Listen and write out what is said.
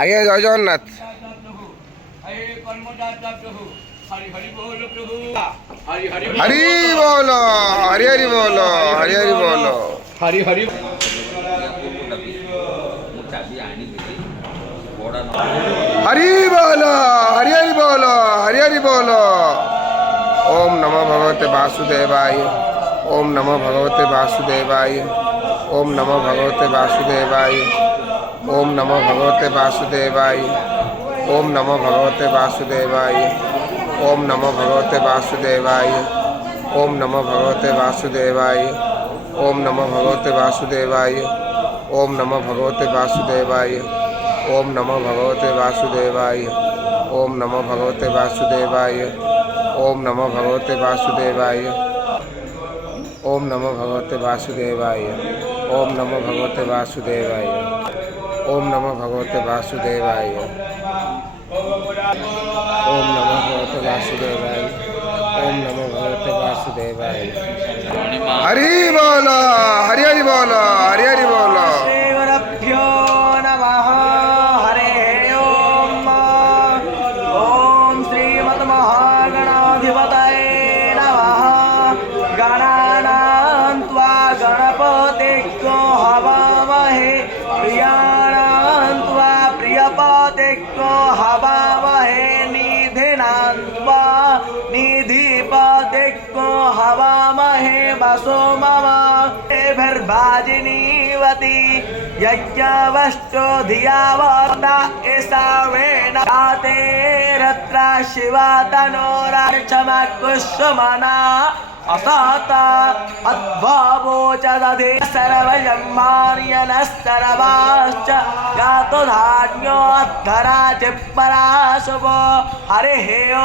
আগে জয় জগন্নাথ। হরি বল, হরি হরি বল, হরি হরি বল, हरि हरि हरि बोल, हरि हरि बोल, हरि हरि बोल। ओम नमो भगवते वासुदेवाय, ओम नमो भगवते वासुदेवाय, ओम नमो भगवते वासुदेवाय, ओम नमो भगवते वासुदेवाय, ओम नमो भगवते वासुदेवाय, ओम नमो भगवते वासुदेवाय, ओम नमो भगवते वासुदेवाय, ओम नमो भगवते वासुदेवाय, ओम नमो भगवते वासुदेवाय, ओम नमो भगवते वासुदेवाय, ओम नमो भगवते वासुदेवाय, ओम नमो भगवते वासुदेवाय, ओम नमो भगवते वासुदेवाय, ओम नमो भगवते वासुदेवाय, ओम नमो भगवते वासुदेवाय, ओम नमो भगवते वासुदेवाय, ओम नमो भगवते वासुदेवाय। हरि बोल, हरि हरि बोल, हरि हरि बोल। श्री गुरुभ्यो नमः। हरे ओम। ओम श्रीमन्महागणाधिपतये नमः। गणानां त्वा गणपतिग्नो हवामहे, प्रियाणां त्वा प्रियपतिग्नो हवामहे, निधिनां त्वा निधिपतिग्नो हवामहे, वसो मम भर्भाजिनीवती यज्ञवष्टो धियावता एसावेन ते रत्र शिवा तनोराक्षमकुष्मना असाता अद्भवोचदधि सर्वजम्मार्यनस्तरवाश्च गातो धान्योद्धरा चिप्परा शुभो हरिः